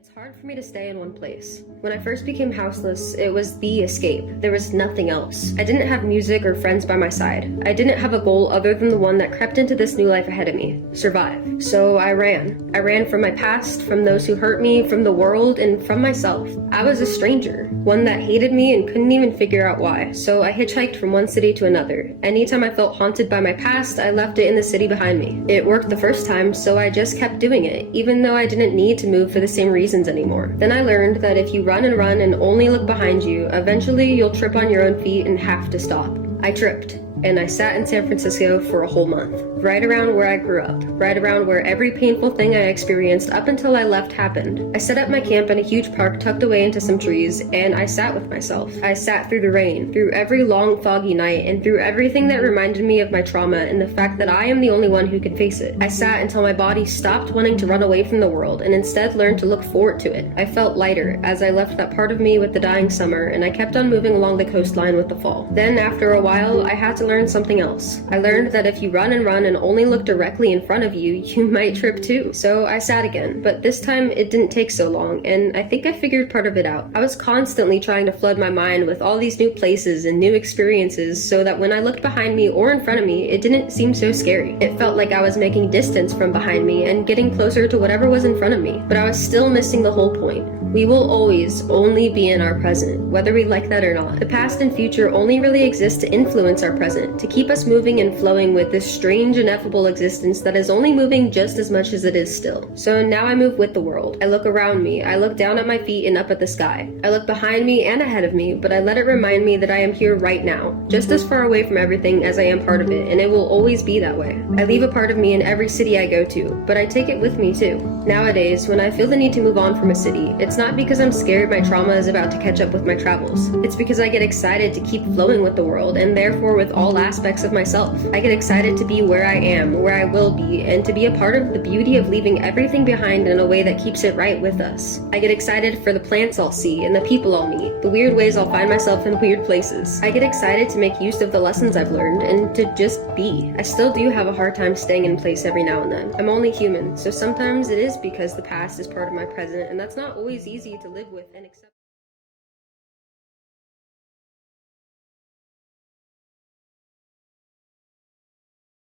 It's hard for me to stay in one place. When I first became houseless, it was the escape. There was nothing else. I didn't have music or friends by my side. I didn't have a goal other than the one that crept into this new life ahead of me: survive. So I ran. I ran from my past, from those who hurt me, from the world, and from myself. I was a stranger, one that hated me and couldn't even figure out why. So I hitchhiked from one city to another. Anytime I felt haunted by my past, I left it in the city behind me. It worked the first time, so I just kept doing it, even though I didn't need to move for the same reasons anymore. Then I learned that if you run and only look behind you, eventually you'll trip on your own feet and have to stop. I tripped, and I sat in San Francisco for a whole month, right around where I grew up, right around where every painful thing I experienced up until I left happened. I set up my camp in a huge park tucked away into some trees, and I sat with myself. I sat through the rain, through every long foggy night, and through everything that reminded me of my trauma and the fact that I am the only one who can face it. I sat until my body stopped wanting to run away from the world and instead learned to look forward to it. I felt lighter as I left that part of me with the dying summer, and I kept on moving along the coastline with the fall. Then after a while, I had to learn something else. I learned that if you run and only look directly in front of you, you might trip too. So I sat again, but this time it didn't take so long, and I think I figured part of it out. I was constantly trying to flood my mind with all these new places and new experiences so that when I looked behind me or in front of me, it didn't seem so scary. It felt like I was making distance from behind me and getting closer to whatever was in front of me, but I was still missing the whole point. We will always only be in our present, whether we like that or not. The past and future only really exist to influence our present, to keep us moving and flowing with this strange, ineffable existence that is only moving just as much as it is still. So now I move with the world. I look around me, I look down at my feet and up at the sky. I look behind me and ahead of me, but I let it remind me that I am here right now, just as far away from everything as I am part of it, and it will always be that way. I leave a part of me in every city I go to, but I take it with me too. Nowadays, when I feel the need to move on from a city, it's not because I'm scared my trauma is about to catch up with my travels. It's because I get excited to keep flowing with the world, and therefore with all aspects of myself. I get excited to be where I am, where I will be, and to be a part of the beauty of leaving everything behind in a way that keeps it right with us. I get excited for the plants I'll see and the people I'll meet, the weird ways I'll find myself in weird places. I get excited to make use of the lessons I've learned and to just be. I still do have a hard time staying in place every now and then. I'm only human, so sometimes it is because the past is part of my present, and that's not always easy to live with and accept.